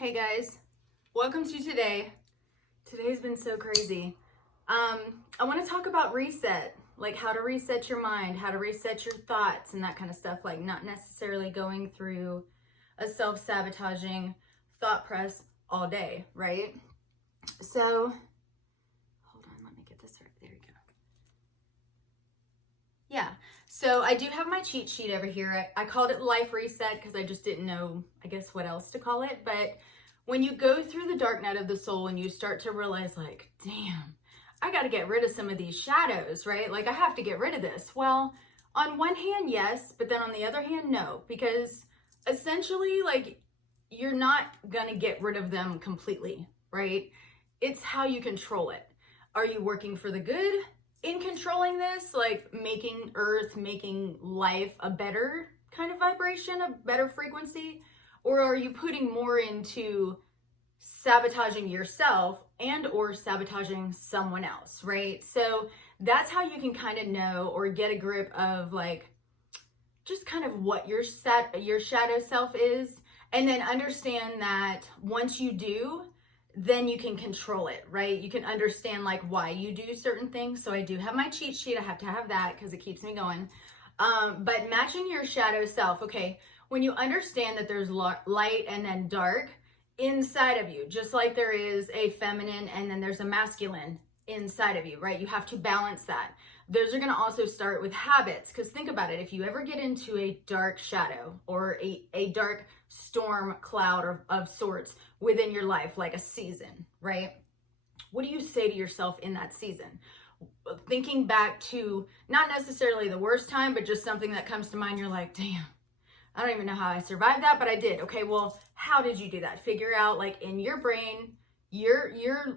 Hey guys, welcome to today. Today's been so crazy. I want to talk about reset, like how to reset your mind, how to reset your thoughts and that kind of stuff, like not necessarily going through a self-sabotaging thought press all day, right? So, hold on, let me get this right. There you go. Yeah, so I do have my cheat sheet over here. I called it Life Reset because I just didn't know, I guess, what else to call it. But when you go through the dark night of the soul and you start to realize, like, damn, I got to get rid of some of these shadows, right? Like, I have to get rid of this. Well, on one hand, yes, but then on the other hand, no, because essentially, like, you're not going to get rid of them completely, right? It's how you control it. Are you working for the good in controlling this, like making earth, making life a better kind of vibration, a better frequency? Or are you putting more into sabotaging yourself and or sabotaging someone else, right? So that's how you can kind of know or get a grip of like just kind of what your shadow self is, and then understand that once you do, then you can control it, right? You can understand like why you do certain things. So I do have my cheat sheet. I have to have that because it keeps me going. But matching your shadow self, okay, when you understand that there's light and then dark inside of you, just like there is a feminine and then there's a masculine inside of you, right? You have to balance that. Those are going to also start with habits, because think about it. If you ever get into a dark shadow or a dark storm cloud of sorts within your life, like a season, right? What do you say to yourself in that season? Thinking back to not necessarily the worst time, but just something that comes to mind, you're like, damn, I don't even know how I survived that, but I did. Okay, well, how did you do that? Figure out like in your brain, your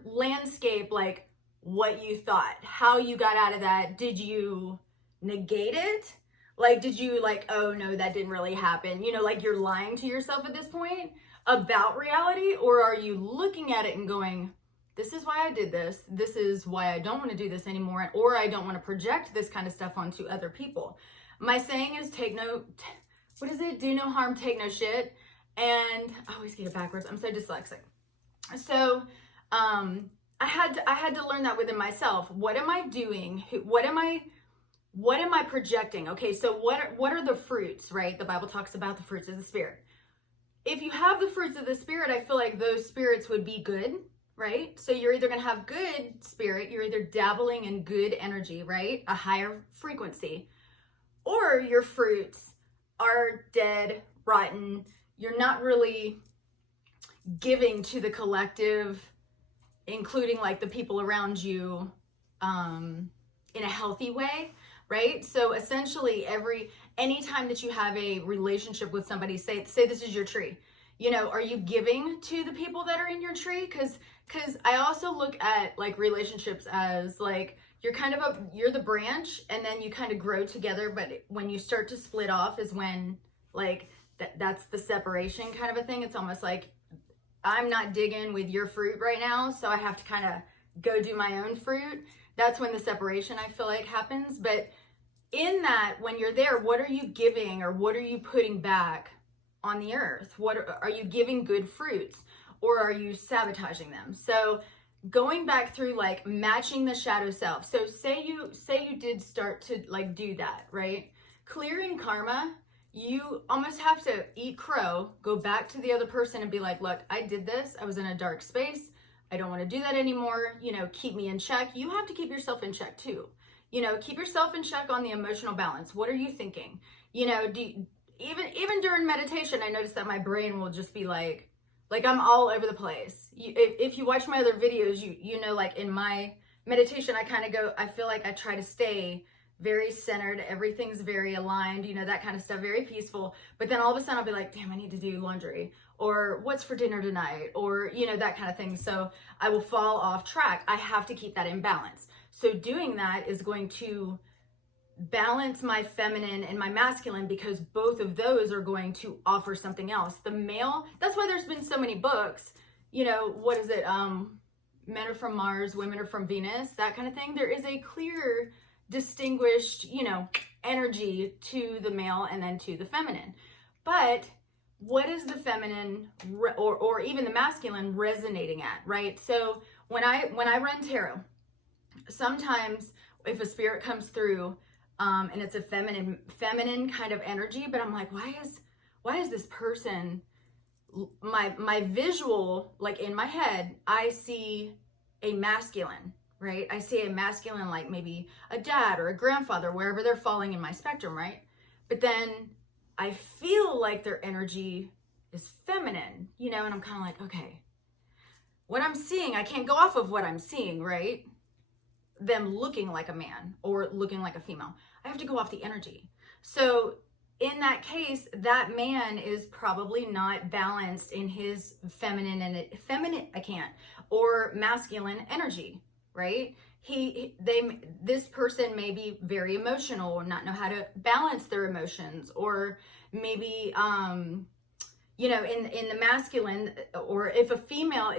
landscape, like what you thought, how you got out of that. Did you negate it? Like, did you like, oh no, that didn't really happen? You know, like you're lying to yourself at this point about reality, or are you looking at it and going, this is why I did this. This is why I don't want to do this anymore, or I don't want to project this kind of stuff onto other people. My saying is what is it? Do no harm, take no shit. And I always get it backwards. I'm so dyslexic. So, I had to learn that within myself. What am I doing? What am I projecting? Okay, so what are the fruits, right? The Bible talks about the fruits of the Spirit. If you have the fruits of the Spirit, I feel like those spirits would be good, right? So you're either going to have good spirit, you're either dabbling in good energy, right? A higher frequency, or your fruits are dead, rotten. You're not really giving to the collective, including like the people around you, in a healthy way, right? So essentially anytime that you have a relationship with somebody, say this is your tree, you know, are you giving to the people that are in your tree? Because I also look at like relationships as like you're the branch, and then you kind of grow together, but when you start to split off is when like that's the separation kind of a thing. It's almost like I'm not digging with your fruit right now, so I have to kind of go do my own fruit. That's when the separation, I feel like, happens. But in that, when you're there, what are you giving or what are you putting back on the earth? What are you giving good fruits, or are you sabotaging them? So going back through like matching the shadow self. So say you did start to like do that, right? Clearing karma, you almost have to eat crow, go back to the other person and be like, look, I did this. I was in a dark space. I don't want to do that anymore. You know, keep me in check. You have to keep yourself in check too. You know, keep yourself in check on the emotional balance. What are you thinking? You know, even during meditation, I notice that my brain will just be like I'm all over the place. If you watch my other videos, you know, like in my meditation, I feel like I try to stay very centered. Everything's very aligned, you know, that kind of stuff, very peaceful. But then all of a sudden I'll be like, damn, I need to do laundry, or what's for dinner tonight, or, you know, that kind of thing. So I will fall off track. I have to keep that in balance. So doing that is going to balance my feminine and my masculine, because both of those are going to offer something else. The male, that's why there's been so many books, you know, what is it? Men are from Mars, women are from Venus, that kind of thing. There is a clear, distinguished, you know, energy to the male and then to the feminine. But what is the feminine or even the masculine resonating at, right? So when I run tarot, sometimes if a spirit comes through and it's a feminine kind of energy, but I'm like, why is this person, my visual, like in my head, I see a masculine, right? I see a masculine, like maybe a dad or a grandfather, wherever they're falling in my spectrum, right? But then I feel like their energy is feminine, you know, and I'm kind of like, okay, what I'm seeing, I can't go off of what I'm seeing, right? Them looking like a man or looking like a female. I have to go off the energy. So in that case, that man is probably not balanced in his or masculine energy, right? This person may be very emotional or not know how to balance their emotions, or maybe you know, in the masculine, or if a female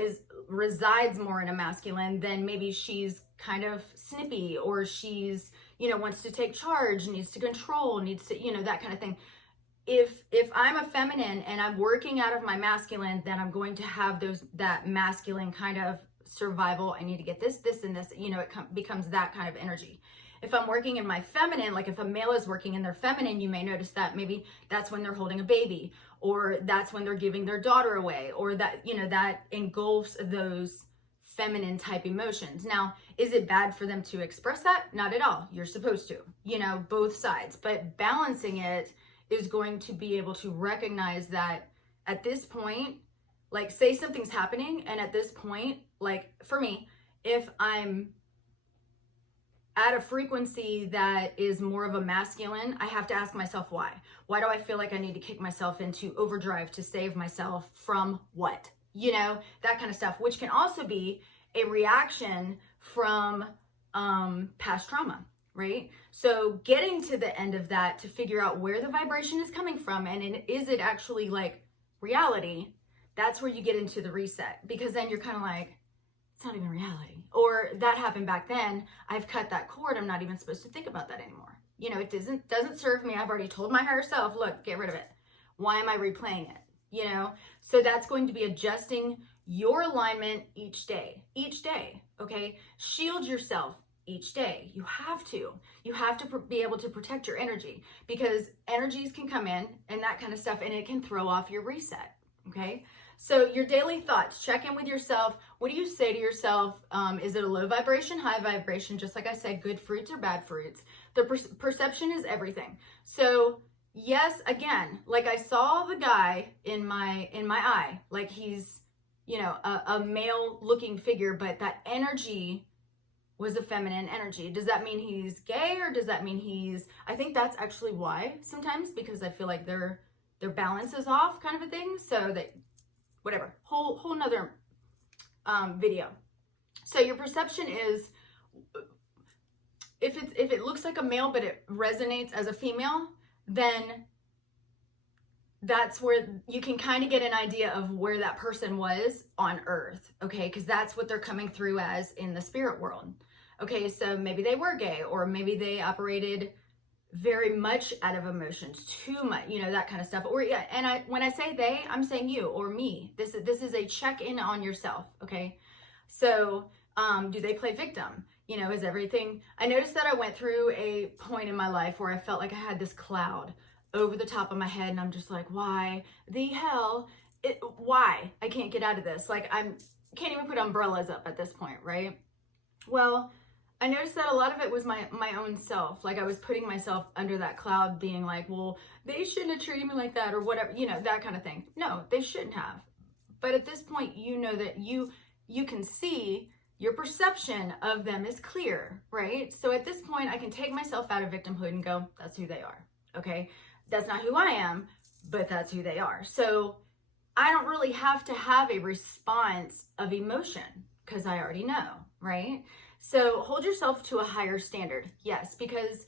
resides more in a masculine, then maybe she's kind of snippy, or she's, you know, wants to take charge, needs to control, needs to, you know, that kind of thing. If I'm a feminine and I'm working out of my masculine, then I'm going to have that masculine kind of survival. I need to get this, and this, you know, it becomes that kind of energy. If I'm working in my feminine, like if a male is working in their feminine, you may notice that maybe that's when they're holding a baby, or that's when they're giving their daughter away, or that, you know, that engulfs those feminine type emotions. Now, is it bad for them to express that? Not at all. You're supposed to, you know, both sides, but balancing it is going to be able to recognize that at this point, like say something's happening, and at this point, like for me, if I'm at a frequency that is more of a masculine, I have to ask myself why. Why do I feel like I need to kick myself into overdrive to save myself from what? You know, that kind of stuff, which can also be a reaction from past trauma, right? So getting to the end of that to figure out where the vibration is coming from, and is it actually like reality, that's where you get into the reset, because then you're kind of like, it's not even reality, or that happened back then, I've cut that cord, I'm not even supposed to think about that anymore. You know, it doesn't serve me. I've already told my higher self, look, get rid of it. Why am I replaying it? You know, so that's going to be adjusting your alignment each day, okay? Shield yourself each day. You have to be able to protect your energy, because energies can come in and that kind of stuff, and it can throw off your reset, okay? So your daily thoughts, check in with yourself. What do you say to yourself? Is it a low vibration, high vibration? Just like I said, good fruits or bad fruits. The perception is everything. So yes, again, like I saw the guy in my eye, like he's, you know, a male looking figure, but that energy was a feminine energy. Does that mean he's gay, or does that mean I think that's actually why sometimes, because I feel like their balance is off, kind of a thing. So that, whatever, whole nother video. So your perception is, if it looks like a male but it resonates as a female, then that's where you can kind of get an idea of where that person was on earth, okay? Because that's what they're coming through as in the spirit world. Okay, so maybe they were gay, or maybe they operated very much out of emotions, too much, you know, that kind of stuff. Or yeah, and when I say they, I'm saying you or me. This is a check-in on yourself, okay? So do they play victim? You know, is everything, I noticed that I went through a point in my life where I felt like I had this cloud over the top of my head, and I'm just like, why the hell, why? I can't get out of this. Like, can't even put umbrellas up at this point, right? Well, I noticed that a lot of it was my own self. Like I was putting myself under that cloud, being like, well, they shouldn't have treated me like that, or whatever, you know, that kind of thing. No, they shouldn't have. But at this point, you know that you can see, your perception of them is clear, right? So at this point, I can take myself out of victimhood and go, that's who they are, okay? That's not who I am, but that's who they are. So I don't really have to have a response of emotion, because I already know, right? So hold yourself to a higher standard. Yes, because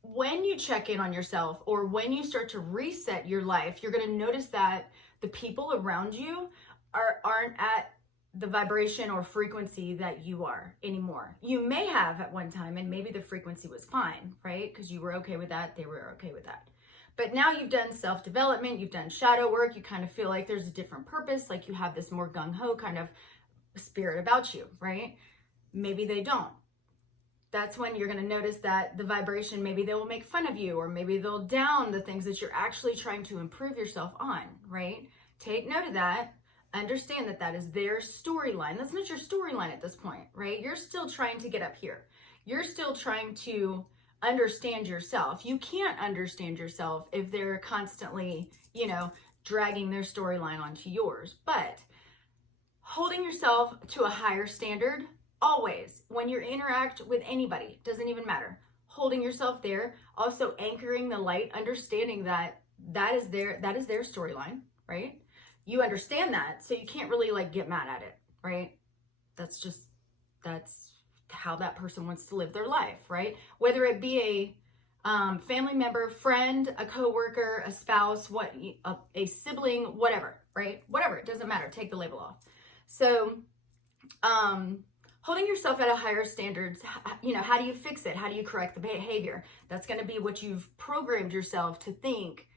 when you check in on yourself, or when you start to reset your life, you're going to notice that the people around you aren't at the vibration or frequency that you are anymore. You may have at one time, and maybe the frequency was fine, right? Because you were okay with that, they were okay with that. But now you've done self-development, you've done shadow work, you kind of feel like there's a different purpose, like you have this more gung-ho kind of spirit about you, right? Maybe they don't. That's when you're going to notice that the vibration, maybe they will make fun of you, or maybe they'll down the things that you're actually trying to improve yourself on, right? Take note of that. Understand that that is their storyline. That's not your storyline at this point, right? You're still trying to get up here. You're still trying to understand yourself. You can't understand yourself if they're constantly, dragging their storyline onto yours. But holding yourself to a higher standard, always, when you interact with anybody, doesn't even matter. Holding yourself there, also anchoring the light, understanding that that is their storyline, right? You understand that, so you can't really get mad at it, right? That's how that person wants to live their life, right? Whether it be a family member, friend, a coworker, a spouse, a sibling, whatever, right? Whatever, it doesn't matter. Take the label off. So, holding yourself at a higher standards, how do you fix it? How do you correct the behavior? That's going to be what you've programmed yourself to think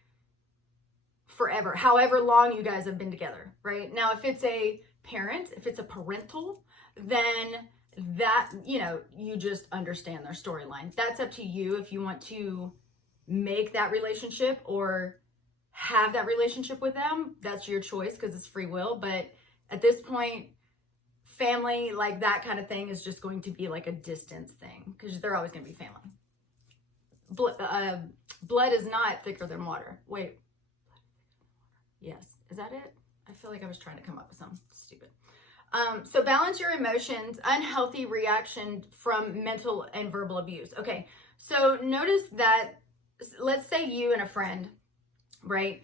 forever, however long you guys have been together, right? Now, if it's a parent, if it's a parental, then that, you just understand their storyline. That's up to you if you want to make that relationship or have that relationship with them. That's your choice because it's free will. But at this point, family, that kind of thing is just going to be a distance thing because they're always going to be family. Blood is not thicker than water. Wait. Yes. Is that it? I feel like I was trying to come up with something stupid. So balance your emotions, unhealthy reaction from mental and verbal abuse. Okay. So notice that, let's say you and a friend, right?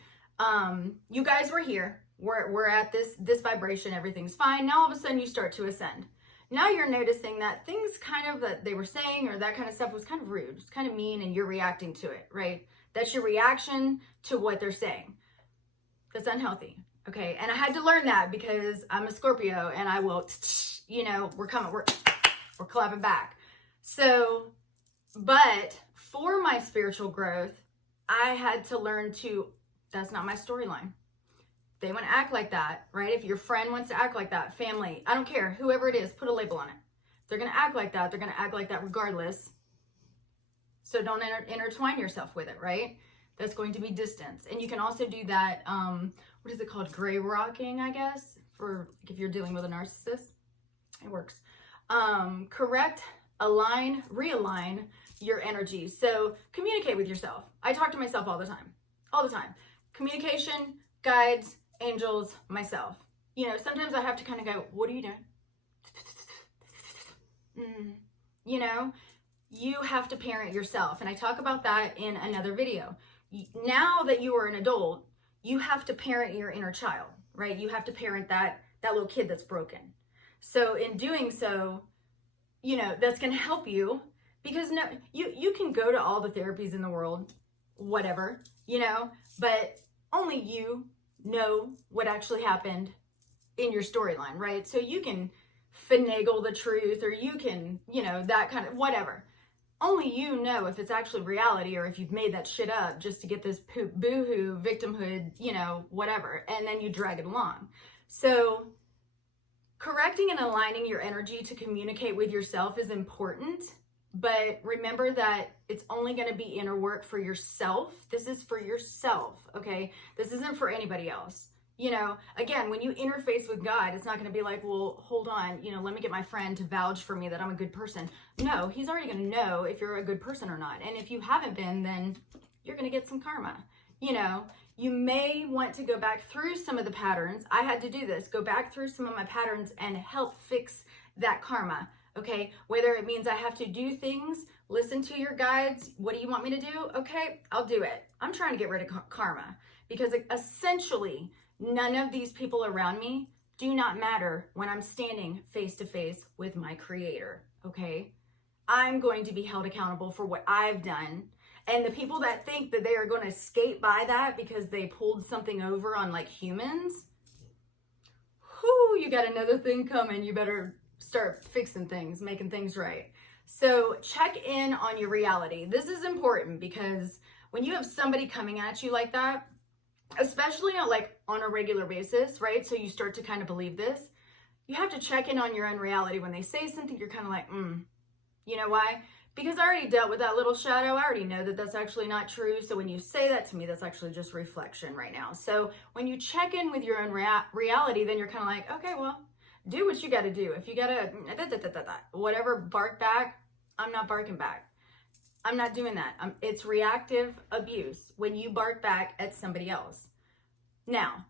You guys were here. We're at this vibration. Everything's fine. Now all of a sudden you start to ascend. Now you're noticing that things that they were saying or that kind of stuff was kind of rude. It's kind of mean and you're reacting to it, right? That's your reaction to what they're saying. That's unhealthy. Okay. And I had to learn that because I'm a Scorpio and I will, we're clapping back. So, but for my spiritual growth, I had to learn that's not my storyline. They want to act like that, right? If your friend wants to act like that, family, I don't care, whoever it is, put a label on it. They're going to act like that. They're going to act like that regardless. So don't intertwine yourself with it, right? That's going to be distance. And you can also do that, what is it called? Gray rocking, I guess, for if you're dealing with a narcissist. It works. Correct, align, realign your energy. So communicate with yourself. I talk to myself all the time. Communication, guides, angels, myself. Sometimes I have to kind of go, what are you doing? You have to parent yourself. And I talk about that in another video. Now that you are an adult, you have to parent your inner child, right? You have to parent that little kid that's broken. So in doing so, that's going to help you because you can go to all the therapies in the world, whatever, but only you know what actually happened in your storyline, right? So you can finagle the truth or you can, that kind of whatever. Only you know if it's actually reality or if you've made that shit up just to get this boohoo victimhood, whatever. And then you drag it along. So correcting and aligning your energy to communicate with yourself is important. But remember that it's only going to be inner work for yourself. This is for yourself, okay? This isn't for anybody else. Again, when you interface with God, it's not going to be like, well, hold on, let me get my friend to vouch for me that I'm a good person. No, he's already going to know if you're a good person or not. And if you haven't been, then you're going to get some karma. You may want to go back through some of the patterns. I had to do this, go back through some of my patterns and help fix that karma. Okay, whether it means I have to do things, listen to your guides. What do you want me to do? Okay, I'll do it. I'm trying to get rid of karma because essentially none of these people around me do not matter when I'm standing face to face with my creator. Okay, I'm going to be held accountable for what I've done. And the people that think that they are going to skate by that because they pulled something over on humans, you got another thing coming. You better start fixing things, making things right. So check in on your reality. This is important because when you have somebody coming at you like that, especially on a regular basis, right? So you start to kind of believe this. You have to check in on your own reality. When they say something, you're kind of like, you know why? Because I already dealt with that little shadow. I already know that that's actually not true. So when you say that to me, that's actually just reflection right now. So when you check in with your own reality, then you're kind of like, okay, well, do what you got to do. If you got to, whatever, bark back, I'm not barking back. I'm not doing that. It's reactive abuse when you bark back at somebody else. Now,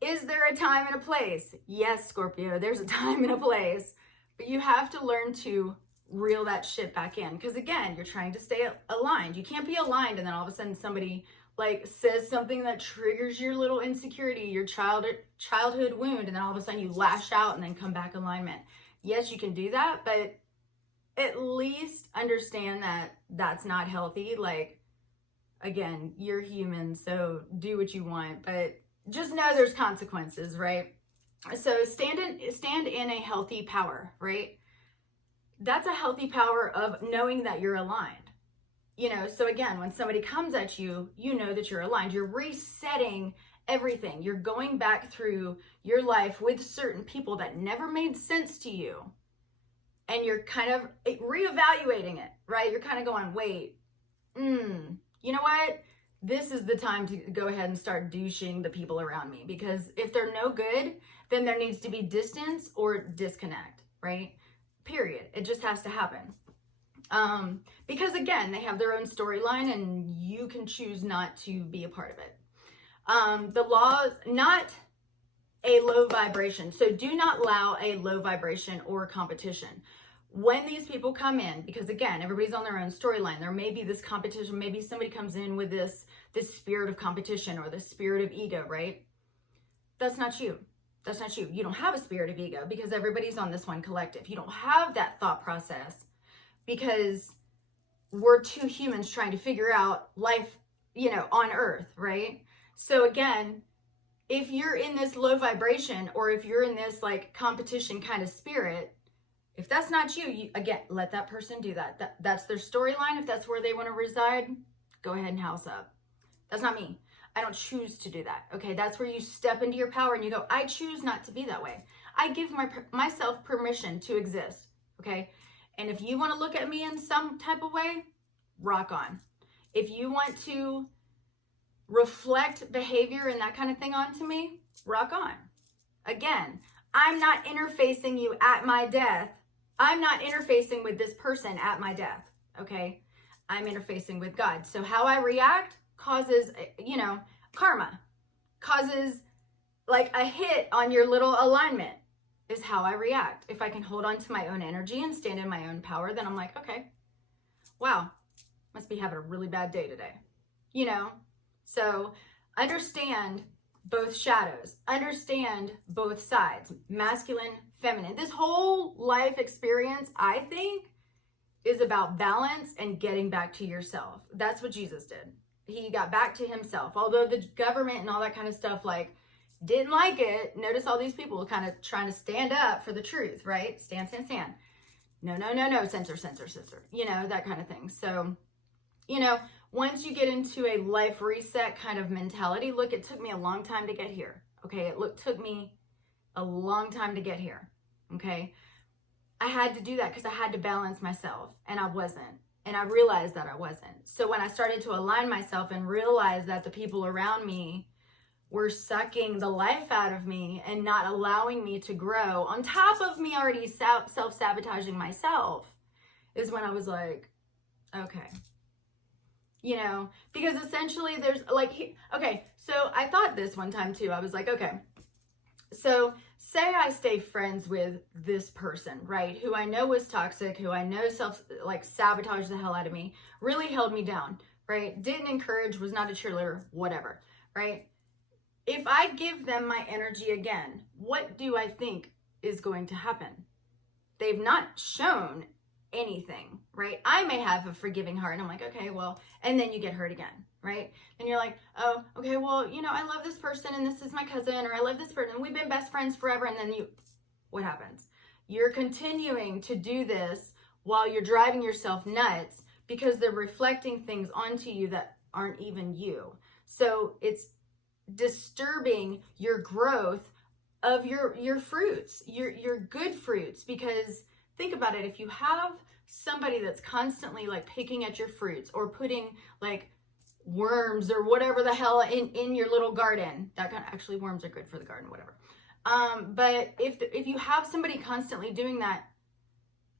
is there a time and a place? Yes, Scorpio, there's a time and a place. But you have to learn to reel that shit back in. Because again, you're trying to stay aligned. You can't be aligned and then all of a sudden somebody says something that triggers your little insecurity, your childhood wound, and then all of a sudden you lash out and then come back alignment. Yes, you can do that, but at least understand that that's not healthy. Again, you're human, so do what you want, but just know there's consequences, right? So stand in a healthy power, right? That's a healthy power of knowing that you're aligned. So again, when somebody comes at you, you know that you're aligned. You're resetting everything. You're going back through your life with certain people that never made sense to you. And you're kind of reevaluating it, right? You're kind of going, wait, you know what? This is the time to go ahead and start douching the people around me, because if they're no good, then there needs to be distance or disconnect, right? Period. It just has to happen. Because again, they have their own storyline and you can choose not to be a part of it. The law is not a low vibration. So do not allow a low vibration or competition. When these people come in, because again, everybody's on their own storyline, there may be this competition, maybe somebody comes in with this spirit of competition or this spirit of ego, right? That's not you. That's not you. You don't have a spirit of ego because everybody's on this one collective. You don't have that thought process because we're two humans trying to figure out life, on Earth, right? So again, if you're in this low vibration or if you're in this competition kind of spirit, if that's not you, again, let that person do that. That's their storyline. If that's where they want to reside, go ahead and house up. That's not me. I don't choose to do that. Okay, that's where you step into your power and you go, I choose not to be that way. I give myself permission to exist. Okay, and if you want to look at me in some type of way, rock on. If you want to reflect behavior and that kind of thing onto me, rock on. Again, I'm not interfacing you at my death. I'm not interfacing with this person at my death, okay? I'm interfacing with God. So how I react causes, karma. Causes a hit on your little alignment is how I react. If I can hold on to my own energy and stand in my own power, then I'm like, okay, wow, must be having a really bad day today, So understand both shadows, understand both sides, masculine, feminine. This whole life experience, I think, is about balance and getting back to yourself. That's what Jesus did. He got back to himself. Although the government and all that kind of stuff didn't like it. Notice all these people kind of trying to stand up for the truth, right? Stand. No, censor, that kind of thing. So, once you get into a life reset kind of mentality, look, it took me a long time to get here. Okay, took me a long time to get here. Okay, I had to do that because I had to balance myself, and I wasn't. And I realized that I wasn't. So when I started to align myself and realize that the people around me were sucking the life out of me and not allowing me to grow, on top of me already self-sabotaging myself, is when I was like, okay. Because essentially there's okay, so I thought this one time too. I was like, okay, so say I stay friends with this person, right? Who I know was toxic, who I know sabotaged the hell out of me, really held me down, right? Didn't encourage, was not a cheerleader, whatever, right? If I give them my energy again, what do I think is going to happen? They've not shown anything, right? I may have a forgiving heart and I'm like, okay, well, and then you get hurt again, right? And you're like, oh, okay, well, I love this person and this is my cousin, or I love this person and we've been best friends forever. And then what happens? You're continuing to do this while you're driving yourself nuts because they're reflecting things onto you that aren't even you. So it's disturbing your growth of your fruits, your good fruits. Because think about it, if you have somebody that's constantly like picking at your fruits or putting like worms or whatever the hell in your little garden, that kind of, actually worms are good for the garden, whatever. But if you have somebody constantly doing that,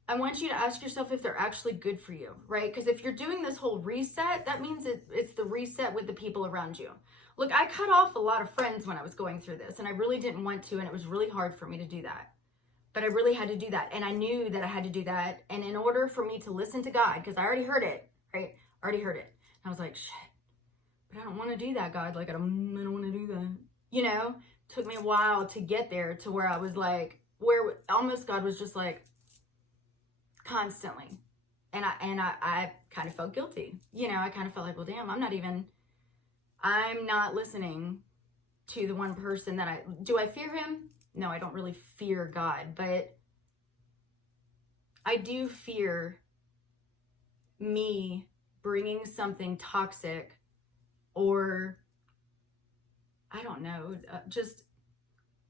I want you to ask yourself if they're actually good for you, right? Because if you're doing this whole reset, that means it's the reset with the people around you. Look, I cut off a lot of friends when I was going through this, and I really didn't want to, and it was really hard for me to do that. But I really had to do that, and I knew that I had to do that. And in order for me to listen to God, because I already heard it, right? I already heard it. And I was like, shit, but I don't want to do that, God. Like, I don't want to do that. You know, it took me a while to get there to where I was like, where almost God was just like, constantly. And I kind of felt guilty. You know, I kind of felt like, well, damn, I'm not listening to the one person that do I fear him? No, I don't really fear God, but I do fear me bringing something toxic, or I don't know, just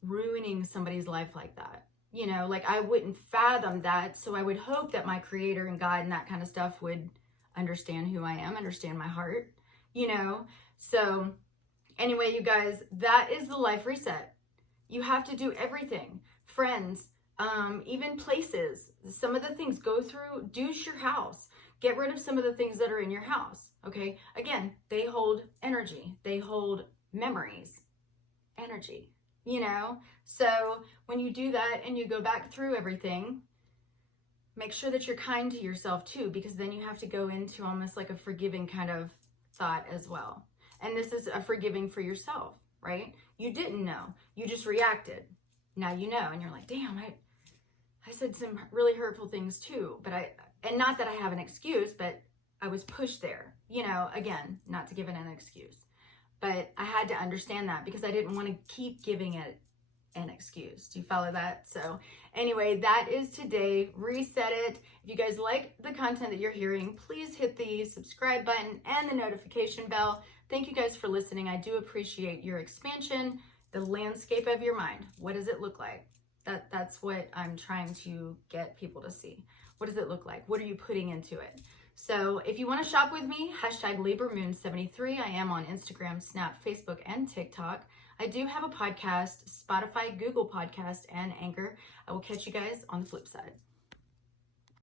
ruining somebody's life like that. You know, like I wouldn't fathom that. So I would hope that my creator and God and that kind of stuff would understand who I am, understand my heart, you know? So anyway, you guys, that is the life reset. You have to do everything. Friends, even places, some of the things, go through, douche your house. Get rid of some of the things that are in your house, okay? Again, they hold energy. They hold memories, energy. You know, so when you do that and you go back through everything, make sure that you're kind to yourself too, because then you have to go into almost like a forgiving kind of thought as well. And this is a forgiving for yourself, right? You didn't know, you just reacted. Now you know, and you're like, damn, I said some really hurtful things too, but and not that I have an excuse, but I was pushed there, you know, again, not to give it an excuse. But I had to understand that because I didn't want to keep giving it an excuse. Do you follow that? So anyway, that is today. Reset it. If you guys like the content that you're hearing, please hit the subscribe button and the notification bell. Thank you guys for listening. I do appreciate your expansion, the landscape of your mind. What does it look like? That's what I'm trying to get people to see. What does it look like? What are you putting into it? So if you want to shop with me, #LibraMoon73. I am on Instagram, Snap, Facebook, and TikTok. I do have a podcast, Spotify, Google Podcast, and Anchor. I will catch you guys on the flip side.